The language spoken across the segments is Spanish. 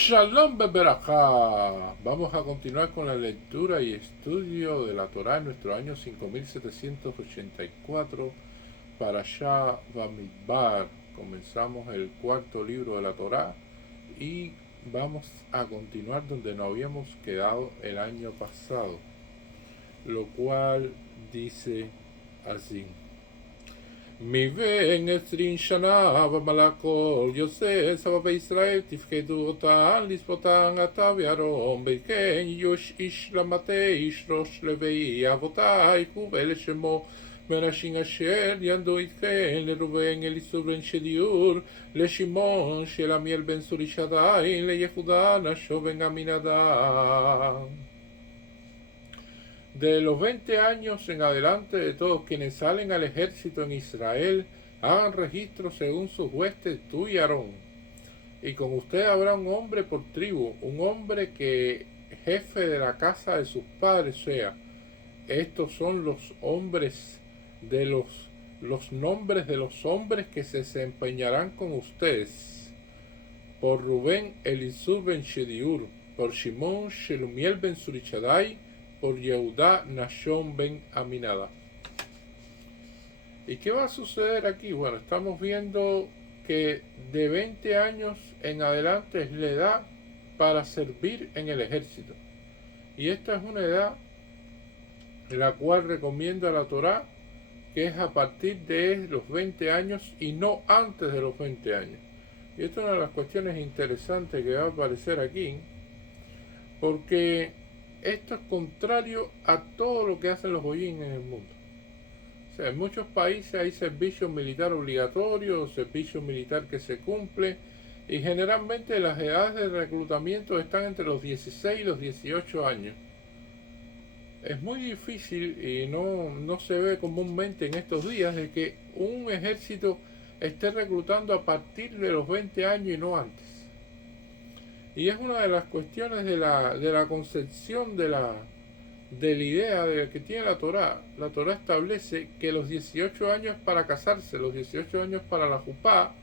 Shalom Beberajá. Vamos a continuar con la lectura y estudio de la Torá en nuestro año 5784 para Shah Bamidbar. Comenzamos el cuarto libro de la Torá y vamos a continuar donde nos habíamos quedado el año pasado, lo cual dice así. מבין 20 שנה במלאכו יוסף סבא בישראל תפקדו אותן לספותן אתה ואהרון וכן יוש איש למטה איש ראש לוי אבותייך ולשמו מנשים אשר ילדו איתכן לראובן אליסור בן שדיור לשמעון שלמיאל בן סורישדיים ליהודה נשו בן עמינדב. De los 20 años en adelante de todos quienes salen al ejército en Israel, hagan registro según sus huestes, tú y Aarón. Y con usted habrá un hombre por tribu, un hombre que jefe de la casa de sus padres sea. Estos son los hombres de los nombres de los hombres que se desempeñarán con ustedes. Por Rubén, Elisur ben Shediur, por Shimón, Shelumiel ben Surichadai, por Yehudá, Nashón ben Aminadab. ¿Y qué va a suceder aquí? Bueno, estamos viendo que de 20 años en adelante es la edad para servir en el ejército. Y esta es una edad la cual recomienda la Torá, que es a partir de los 20 años y no antes de los 20 años. Y esta es una de las cuestiones interesantes que va a aparecer aquí, porque esto es contrario a todo lo que hacen los goyim en el mundo. O sea, en muchos países hay servicio militar obligatorio, servicio militar que se cumple, y generalmente las edades de reclutamiento están entre los 16 y los 18 años. Es muy difícil y no se ve comúnmente en estos días de que un ejército esté reclutando a partir de los 20 años y no antes. Y es una de las cuestiones de la concepción de la idea de que tiene la Torá. La Torá establece que los 18 años para casarse, los 18 años para la jupá,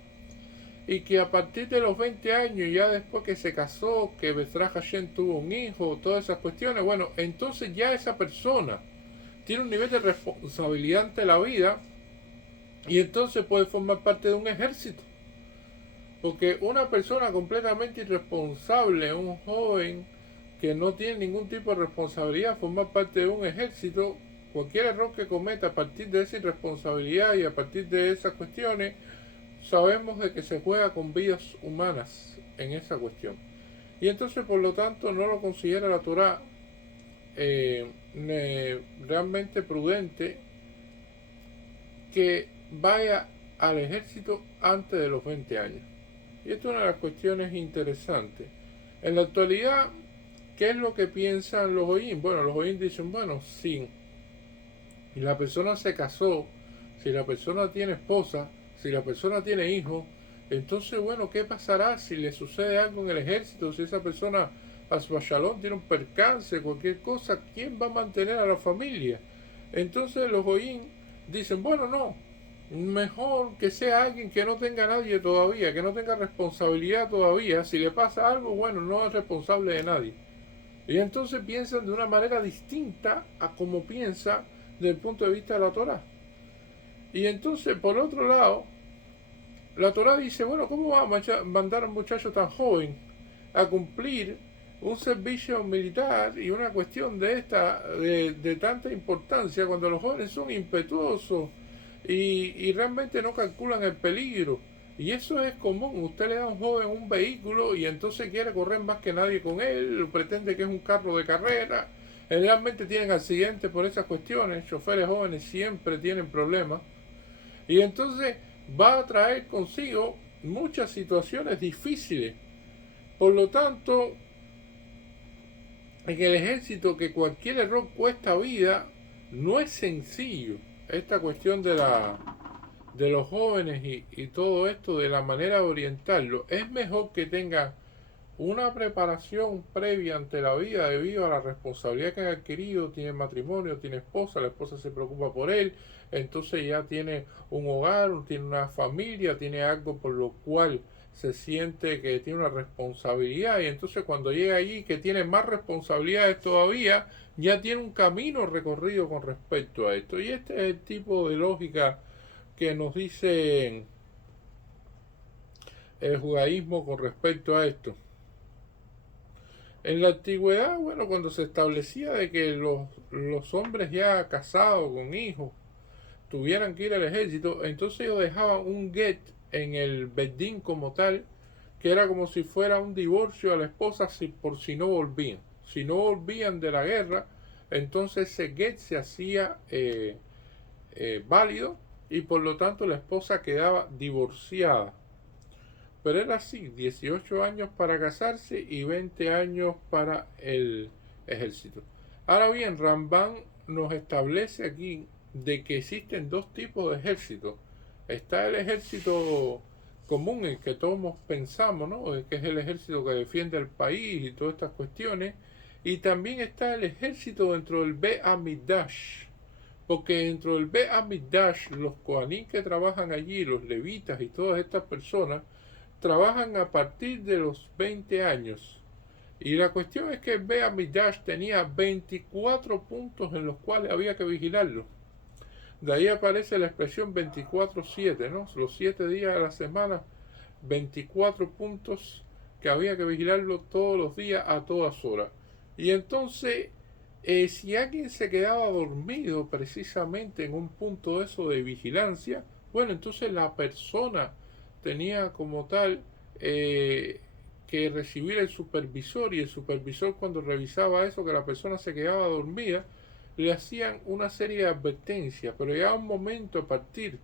y que a partir de los 20 años, ya después que se casó, que Bezrat Hashem tuvo un hijo, todas esas cuestiones, bueno, entonces ya esa persona tiene un nivel de responsabilidad ante la vida y entonces puede formar parte de un ejército. Porque una persona completamente irresponsable, un joven que no tiene ningún tipo de responsabilidad, formar parte de un ejército, cualquier error que cometa a partir de esa irresponsabilidad y a partir de esas cuestiones, sabemos de que se juega con vidas humanas en esa cuestión. Y entonces, por lo tanto, no lo considera la Torá realmente prudente que vaya al ejército antes de los 20 años. Y esto es una de las cuestiones interesantes. En la actualidad, ¿qué es lo que piensan los goyim? Bueno, los goyim dicen, bueno, si la persona se casó, si la persona tiene esposa, si la persona tiene hijos, entonces, bueno, ¿qué pasará si le sucede algo en el ejército? Si esa persona, a su shalom, tiene un percance, cualquier cosa, ¿quién va a mantener a la familia? Entonces los goyim dicen, bueno, no, mejor que sea alguien que no tenga nadie todavía, que no tenga responsabilidad todavía. Si le pasa algo, bueno, no es responsable de nadie. Y entonces piensan de una manera distinta a como piensa desde el punto de vista de la Torá. Y entonces, por otro lado, la Torá dice, bueno, ¿cómo va a mandar a un muchacho tan joven a cumplir un servicio militar y una cuestión de tanta importancia cuando los jóvenes son impetuosos y realmente no calculan el peligro? Y eso es común. Usted le da a un joven un vehículo y entonces quiere correr más que nadie con él, pretende que es un carro de carrera. Generalmente tienen accidentes por esas cuestiones. Choferes jóvenes siempre tienen problemas. Y entonces va a traer consigo muchas situaciones difíciles. Por lo tanto, en el ejército, que cualquier error cuesta vida, no es sencillo esta cuestión de los jóvenes y todo esto, de la manera de orientarlo. Es mejor que tenga una preparación previa ante la vida debido a la responsabilidad que han adquirido. Tiene matrimonio, tiene esposa, la esposa se preocupa por él, entonces ya tiene un hogar, tiene una familia, tiene algo por lo cual se siente que tiene una responsabilidad y entonces cuando llega allí que tiene más responsabilidades todavía, ya tiene un camino recorrido con respecto a esto. Y este es el tipo de lógica que nos dice el judaísmo con respecto a esto. En la antigüedad, bueno, cuando se establecía de que los hombres ya casados con hijos tuvieran que ir al ejército, entonces ellos dejaban un get en el bedín como tal, que era como si fuera un divorcio a la esposa por si no volvían. Si no volvían de la guerra, entonces ese get se hacía válido y por lo tanto la esposa quedaba divorciada. Pero era así, 18 años para casarse y 20 años para el ejército. Ahora bien, Rambán nos establece aquí de que existen dos tipos de ejército. Está el ejército común, el que todos pensamos, ¿no? Que es el ejército que defiende al país y todas estas cuestiones. Y también está el ejército dentro del Beit Hamikdash. Porque dentro del Beit Hamikdash, los Kohanim que trabajan allí, los levitas y todas estas personas, trabajan a partir de los 20 años. Y la cuestión es que el Beit Hamikdash tenía 24 puntos en los cuales había que vigilarlo. De ahí aparece la expresión 24/7, ¿no? Los 7 días de la semana, 24 puntos que había que vigilarlo todos los días a todas horas. Y entonces, si alguien se quedaba dormido precisamente en un punto de eso de vigilancia, bueno, entonces la persona tenía como tal que recibir el supervisor, y el supervisor cuando revisaba eso, que la persona se quedaba dormida, le hacían una serie de advertencias, pero llegaba un momento a partir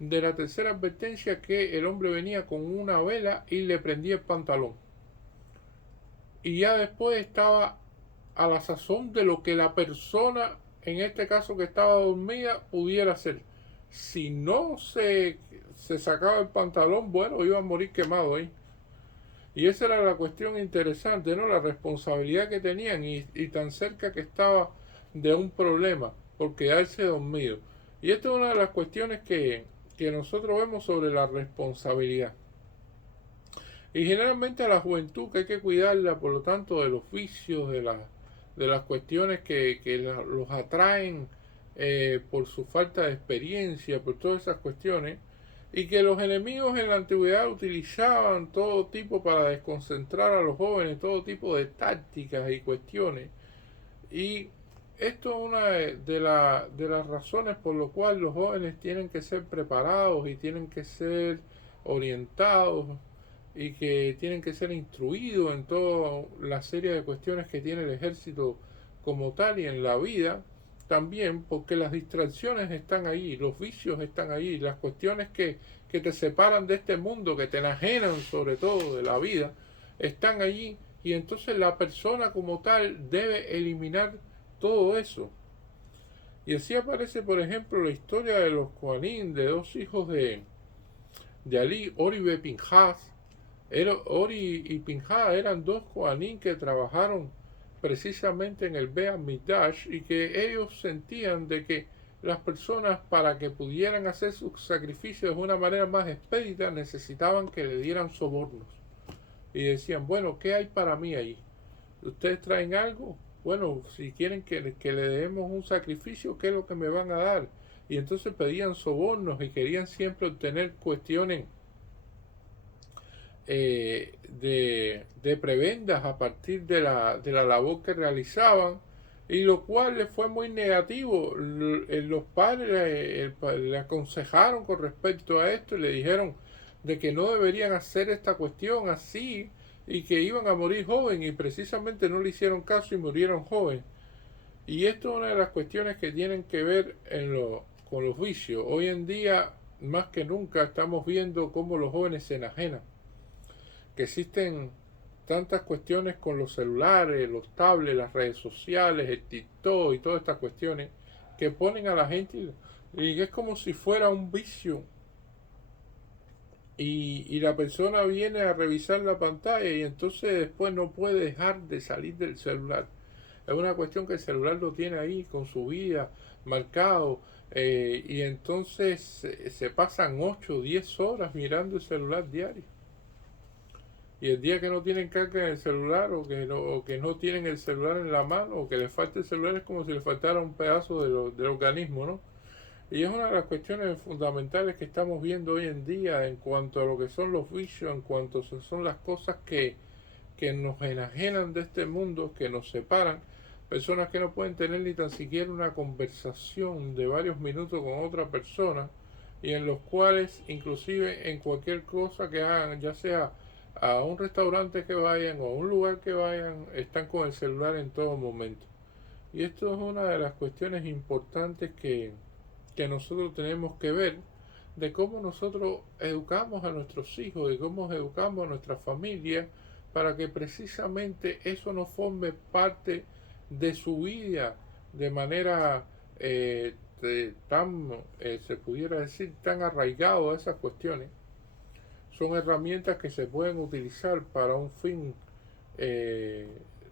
de la tercera advertencia que el hombre venía con una vela y le prendía el pantalón. Y ya después estaba a la sazón de lo que la persona, en este caso que estaba dormida, pudiera hacer. Si no se sacaba el pantalón, bueno, iba a morir quemado ahí. Y esa era la cuestión interesante, ¿no? La responsabilidad que tenían y tan cerca que estaba de un problema por quedarse dormido. Y esta es una de las cuestiones que nosotros vemos sobre la responsabilidad. Y generalmente a la juventud que hay que cuidarla, por lo tanto, de los vicios, de las cuestiones que los atraen por su falta de experiencia, por todas esas cuestiones, y que los enemigos en la antigüedad utilizaban todo tipo para desconcentrar a los jóvenes, todo tipo de tácticas y cuestiones. Y esto es una de las razones por lo cual los jóvenes tienen que ser preparados y tienen que ser orientados y que tienen que ser instruidos en toda la serie de cuestiones que tiene el ejército como tal y en la vida también, porque las distracciones están ahí, los vicios están ahí, las cuestiones que te separan de este mundo, que te enajenan sobre todo de la vida, están allí, y entonces la persona como tal debe eliminar todo eso. Y así aparece, por ejemplo, la historia de los Kohanim, de dos hijos de Ali, Ori y Pinhas. Ori y Pinhas eran dos Kohanim que trabajaron precisamente en el Beit Hamikdash y que ellos sentían de que las personas, para que pudieran hacer sus sacrificios de una manera más expedita, necesitaban que le dieran sobornos. Y decían, bueno, ¿qué hay para mí ahí? ¿Ustedes traen algo? Bueno, si quieren que le demos un sacrificio, ¿qué es lo que me van a dar? Y entonces pedían sobornos y querían siempre obtener cuestiones de prebendas a partir de la labor que realizaban, y lo cual les fue muy negativo. Los padres le aconsejaron con respecto a esto y le dijeron de que no deberían hacer esta cuestión así y que iban a morir jóvenes, y precisamente no le hicieron caso y murieron jóvenes. Y esto es una de las cuestiones que tienen que ver con los vicios. Hoy en día, más que nunca, estamos viendo cómo los jóvenes se enajenan, que existen tantas cuestiones con los celulares, los tablets, las redes sociales, el TikTok y todas estas cuestiones que ponen a la gente, y es como si fuera un vicio, y la persona viene a revisar la pantalla y entonces después no puede dejar de salir del celular. Es una cuestión que el celular lo tiene ahí con su vida marcado, y entonces se pasan 8 o 10 horas mirando el celular diario. Y el día que no tienen carga en el celular o que no tienen el celular en la mano o que les falta el celular es como si les faltara un pedazo del organismo, ¿no? Y es una de las cuestiones fundamentales que estamos viendo hoy en día en cuanto a lo que son los vicios, en cuanto a son las cosas que nos enajenan de este mundo, que nos separan. Personas que no pueden tener ni tan siquiera una conversación de varios minutos con otra persona y en los cuales inclusive en cualquier cosa que hagan, ya sea a un restaurante que vayan o a un lugar que vayan, están con el celular en todo momento. Y esto es una de las cuestiones importantes que nosotros tenemos que ver de cómo nosotros educamos a nuestros hijos, de cómo educamos a nuestra familia, para que precisamente eso no forme parte de su vida de manera se pudiera decir, tan arraigado a esas cuestiones. Son herramientas que se pueden utilizar para un fin eh,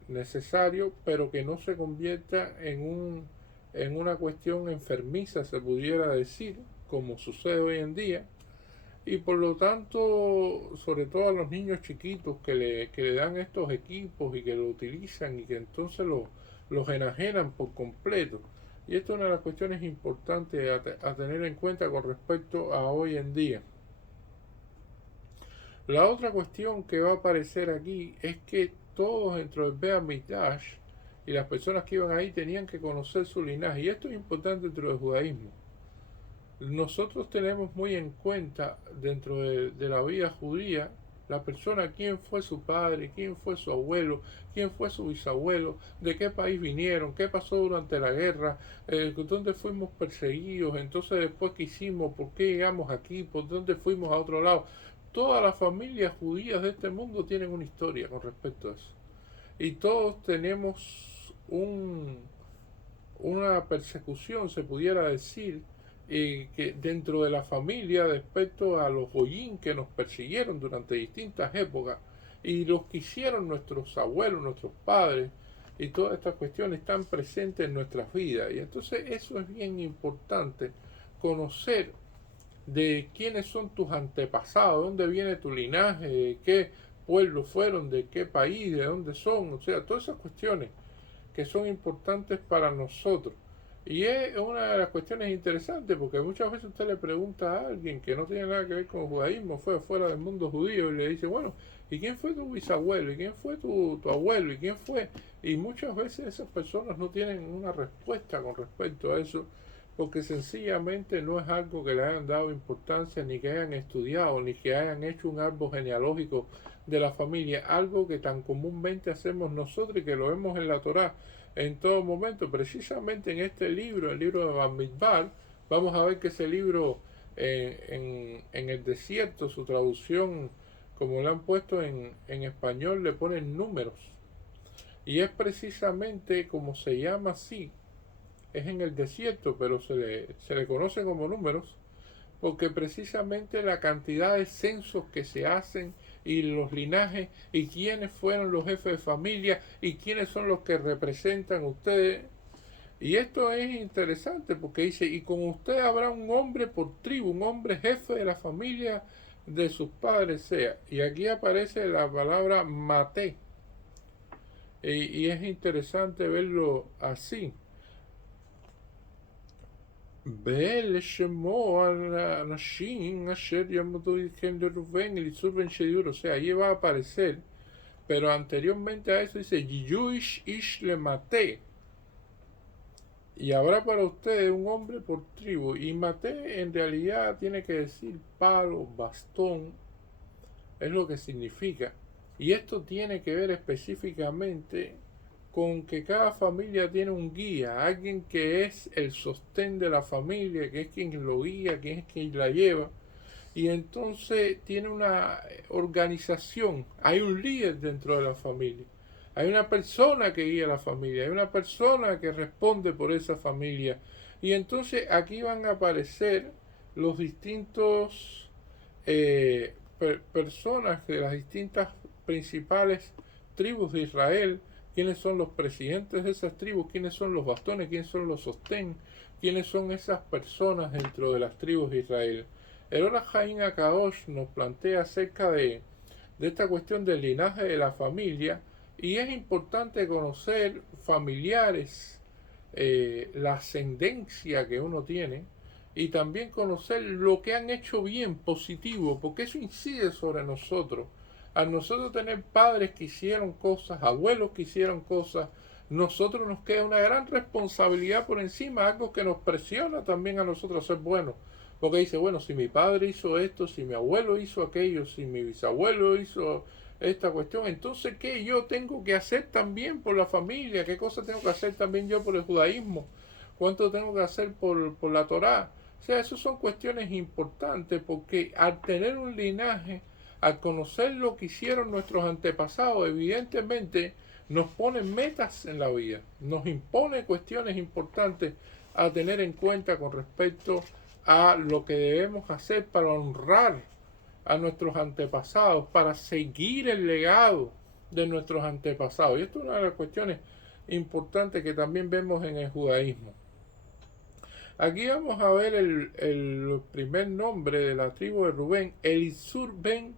necesario, pero que no se convierta en una cuestión enfermiza, se pudiera decir, como sucede hoy en día. Y por lo tanto, sobre todo a los niños chiquitos que le dan estos equipos y que lo utilizan y que entonces los enajenan por completo. Y esto es una de las cuestiones importantes a tener en cuenta con respecto a hoy en día. La otra cuestión que va a aparecer aquí es que todos dentro del Beit Hamikdash y las personas que iban ahí tenían que conocer su linaje. Y esto es importante dentro del judaísmo. Nosotros tenemos muy en cuenta dentro de la vida judía la persona, quién fue su padre, quién fue su abuelo, quién fue su bisabuelo, de qué país vinieron, qué pasó durante la guerra, dónde fuimos perseguidos, entonces después qué hicimos, por qué llegamos aquí, por dónde fuimos a otro lado. Todas las familias judías de este mundo tienen una historia con respecto a eso. Y todos tenemos una persecución, se pudiera decir, que dentro de la familia respecto a los goyín que nos persiguieron durante distintas épocas y los que hicieron nuestros abuelos, nuestros padres, y todas estas cuestiones están presentes en nuestras vidas. Y entonces eso es bien importante, conocer de quiénes son tus antepasados, dónde viene tu linaje, de qué pueblo fueron, de qué país, de dónde son, o sea, todas esas cuestiones que son importantes para nosotros. Y es una de las cuestiones interesantes porque muchas veces usted le pregunta a alguien que no tiene nada que ver con el judaísmo, fue fuera del mundo judío, y le dice, bueno, ¿y quién fue tu bisabuelo? ¿Y quién fue tu abuelo? ¿Y quién fue? Y muchas veces esas personas no tienen una respuesta con respecto a eso porque sencillamente no es algo que le hayan dado importancia, ni que hayan estudiado, ni que hayan hecho un árbol genealógico de la familia, algo que tan comúnmente hacemos nosotros y que lo vemos en la Torá en todo momento. Precisamente en este libro, el libro de Bamidbar, vamos a ver que ese libro en el desierto, su traducción, como lo han puesto en español, le ponen números. Y es precisamente como se llama así, es en el desierto, pero se le conoce como números, porque precisamente la cantidad de censos que se hacen y los linajes y quiénes fueron los jefes de familia y quiénes son los que representan ustedes. Y esto es interesante porque dice, y con usted habrá un hombre por tribu, un hombre jefe de la familia de sus padres sea. Y aquí aparece la palabra mate. Y es interesante verlo así. ולשמוע על האנשים אשר יעמדו איתכם לראובן אליצור בן שדיור, o sea, ahí va a aparecer, pero anteriormente a eso dice Yuish Ish le maté, y habrá para ustedes un hombre por tribu, y maté en realidad tiene que decir palo, bastón, es lo que significa, y esto tiene que ver específicamente con que cada familia tiene un guía, alguien que es el sostén de la familia, que es quien lo guía, que es quien la lleva, y entonces tiene una organización, hay un líder dentro de la familia, hay una persona que guía a la familia, hay una persona que responde por esa familia, y entonces aquí van a aparecer los distintos personas de las distintas principales tribus de Israel, quiénes son los presidentes de esas tribus, quiénes son los bastones, quiénes son los sostén, quiénes son esas personas dentro de las tribus de Israel. El Ora Haim Akadosh nos plantea acerca de esta cuestión del linaje de la familia, y es importante conocer familiares, la ascendencia que uno tiene, y también conocer lo que han hecho bien, positivo, porque eso incide sobre nosotros. A nosotros tener padres que hicieron cosas, abuelos que hicieron cosas, nosotros nos queda una gran responsabilidad por encima, algo que nos presiona también a nosotros a ser buenos. Porque dice, bueno, si mi padre hizo esto, si mi abuelo hizo aquello, si mi bisabuelo hizo esta cuestión, entonces ¿qué yo tengo que hacer también por la familia? ¿Qué cosa tengo que hacer también yo por el judaísmo? ¿Cuánto tengo que hacer por la Torá? O sea, esas son cuestiones importantes porque al tener un linaje, al conocer lo que hicieron nuestros antepasados, evidentemente nos pone metas en la vida, nos impone cuestiones importantes a tener en cuenta con respecto a lo que debemos hacer para honrar a nuestros antepasados, para seguir el legado de nuestros antepasados. Y esto es una de las cuestiones importantes que también vemos en el judaísmo. Aquí vamos a ver el primer nombre de la tribu de Rubén, Elisur ben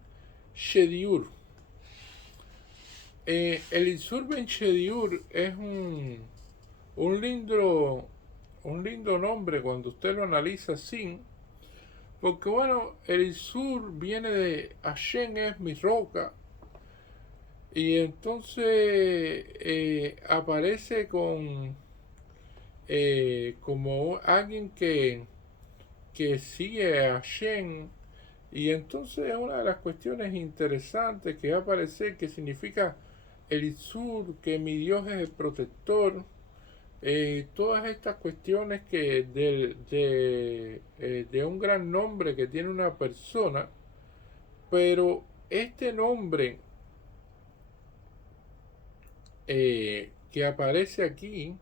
Shediur. Elisur ben Shediur es un lindo nombre cuando usted lo analiza así, porque bueno, Elisur viene de Hashem es mi roca, y entonces aparece como alguien que sigue a Hashem, y entonces es una de las cuestiones interesantes que va a aparecer, que significa Elisur, que mi Dios es el protector. Todas estas cuestiones que de un gran nombre que tiene una persona, pero este nombre que aparece aquí,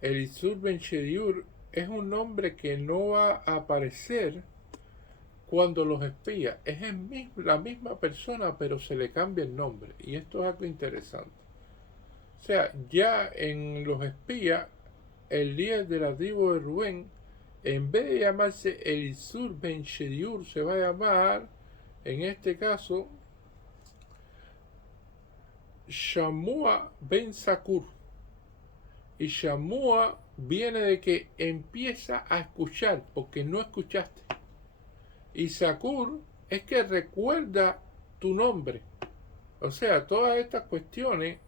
Elisur ben Shediur, es un nombre que no va a aparecer cuando los espías. Es la misma persona, pero se le cambia el nombre, y esto es algo interesante. O sea, ya en los espías, el líder de la tribu de Rubén, en vez de llamarse Elisur ben Shediur, se va a llamar, en este caso, Shamua ben Sakur. Y Shamua viene de que empieza a escuchar, porque no escuchaste. Y Sakur es que recuerda tu nombre. O sea, todas estas cuestiones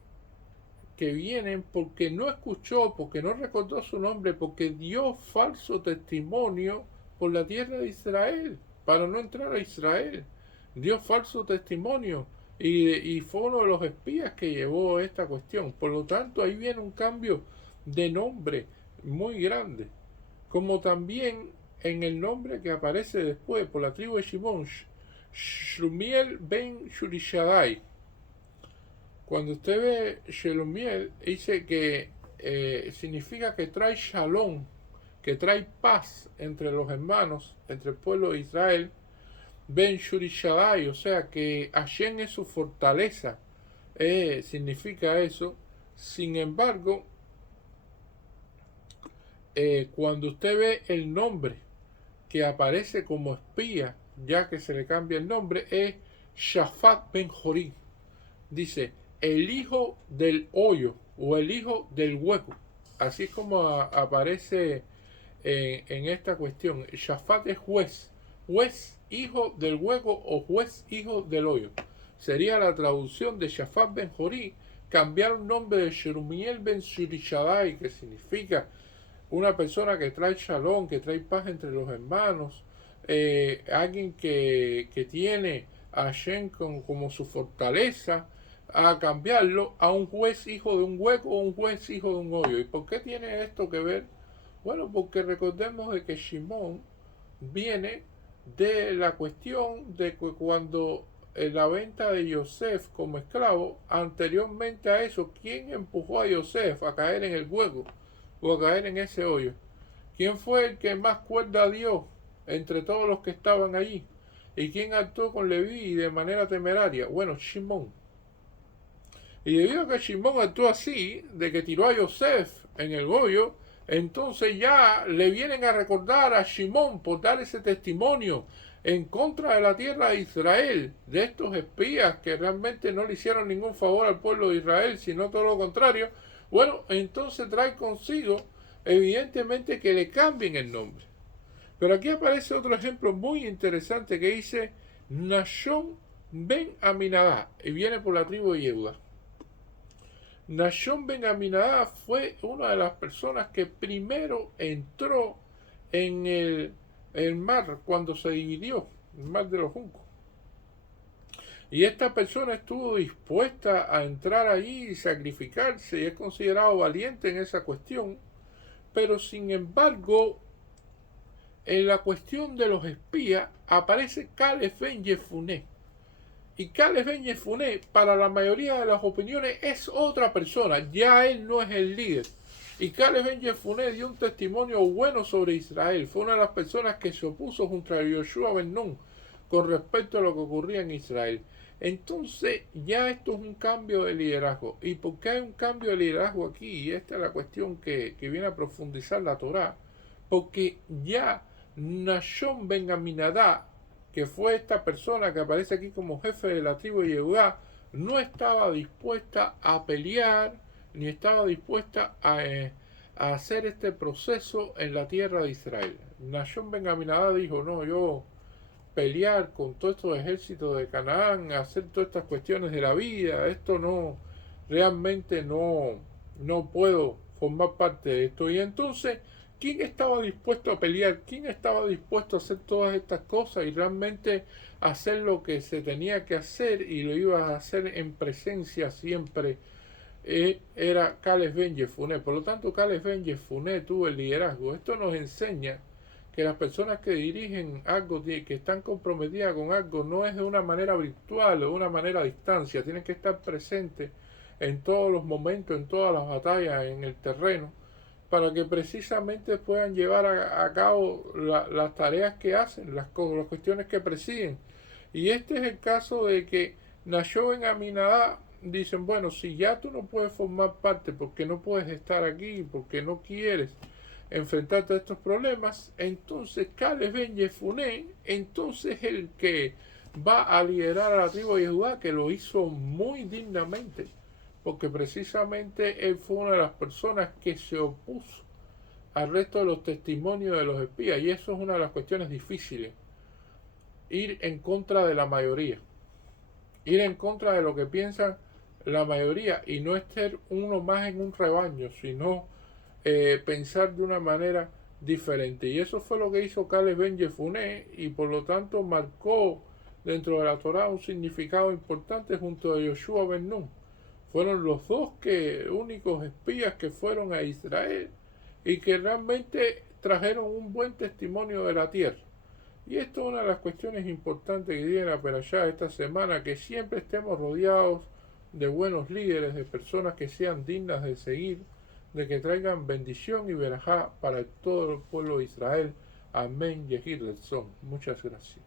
que vienen porque no escuchó, porque no recordó su nombre, porque dio falso testimonio por la tierra de Israel, para no entrar a Israel. Dio falso testimonio y fue uno de los espías que llevó esta cuestión. Por lo tanto, ahí viene un cambio de nombre muy grande. Como también en el nombre que aparece después por la tribu de Shimón, Shlumiel ben Shurishadai. Cuando usted ve Shelumiel, dice que significa que trae shalom, que trae paz entre los hermanos, entre el pueblo de Israel. Ben Shurishadai, o sea que Hashem es su fortaleza, significa eso. Sin embargo, cuando usted ve el nombre que aparece como espía, ya que se le cambia el nombre, es Shafat ben Jorí. Dice, el hijo del hoyo o el hijo del hueco. Así es como aparece en esta cuestión. Shafat es juez. Juez hijo del hueco o juez hijo del hoyo. Sería la traducción de Shafat ben Jorí. Cambiar un nombre de Shelumiel ben Shurishadai, que significa una persona que trae shalom, que trae paz entre los hermanos. Alguien que tiene a Hashem como su fortaleza, a cambiarlo a un juez hijo de un hueco o un juez hijo de un hoyo. ¿Y por qué tiene esto que ver? Bueno, porque recordemos de que Shimón viene de la cuestión de que cuando en la venta de Yosef como esclavo, anteriormente a eso, ¿quién empujó a Yosef a caer en el hueco o a caer en ese hoyo? ¿Quién fue el que más cuerda dio entre todos los que estaban allí? ¿Y quién actuó con Leví de manera temeraria? Bueno, Shimón. Y debido a que Shimón actuó así, de que tiró a Yosef en el hoyo, entonces ya le vienen a recordar a Shimón por dar ese testimonio en contra de la tierra de Israel, de estos espías que realmente no le hicieron ningún favor al pueblo de Israel, sino todo lo contrario, bueno, entonces trae consigo evidentemente que le cambien el nombre. Pero aquí aparece otro ejemplo muy interesante que dice Nashón ben Aminadab, y viene por la tribu de Yehuda. Nashón ben Aminadab fue una de las personas que primero entró en el mar cuando se dividió, el mar de los juncos. Y esta persona estuvo dispuesta a entrar allí y sacrificarse, y es considerado valiente en esa cuestión. Pero sin embargo, en la cuestión de los espías aparece Caleb ben Jefuné. Y Caleb ben Jefuné, para la mayoría de las opiniones, es otra persona. Ya él no es el líder. Y Caleb ben Jefuné dio un testimonio bueno sobre Israel. Fue una de las personas que se opuso junto a Yoshua ben Nun con respecto a lo que ocurría en Israel. Entonces ya esto es un cambio de liderazgo. ¿Y por qué hay un cambio de liderazgo aquí? Y esta es la cuestión que viene a profundizar la Torá. Porque ya Nashón ben Aminadab, que fue esta persona que aparece aquí como jefe de la tribu de Yehudá, no estaba dispuesta a pelear, ni estaba dispuesta a hacer este proceso en la tierra de Israel. Nashón ben Aminadab dijo, no, yo pelear con todos estos ejércitos de Canaán, hacer todas estas cuestiones de la vida, esto no, realmente no puedo formar parte de esto. Y entonces, ¿quién estaba dispuesto a pelear? ¿Quién estaba dispuesto a hacer todas estas cosas y realmente hacer lo que se tenía que hacer y lo iba a hacer en presencia siempre? Era Caleb ben Jefuné. Por lo tanto, Caleb ben Jefuné tuvo el liderazgo. Esto nos enseña que las personas que dirigen algo, que están comprometidas con algo, no es de una manera virtual o de una manera a distancia, tienen que estar presentes en todos los momentos, en todas las batallas, en el terreno, para que precisamente puedan llevar a cabo las tareas que hacen, las cuestiones que presiden. Y este es el caso de que Nashón ben Aminadab dicen, bueno, si ya tú no puedes formar parte porque no puedes estar aquí, porque no quieres enfrentarte a estos problemas, entonces Caleb ben Jefuné, entonces el que va a liderar a la tribu de Judá, que lo hizo muy dignamente, porque precisamente él fue una de las personas que se opuso al resto de los testimonios de los espías, y eso es una de las cuestiones difíciles, ir en contra de la mayoría, ir en contra de lo que piensan la mayoría, y no ser uno más en un rebaño, sino pensar de una manera diferente. Y eso fue lo que hizo Caleb ben Jefuné, y por lo tanto marcó dentro de la Torá un significado importante junto a Yoshua ben Nun. Fueron los dos únicos espías que fueron a Israel y que realmente trajeron un buen testimonio de la tierra. Y esto es una de las cuestiones importantes que tiene la Perashá esta semana, que siempre estemos rodeados de buenos líderes, de personas que sean dignas de seguir, de que traigan bendición y verajá para todo el pueblo de Israel. Amén. Yehí Ratzon. Muchas gracias.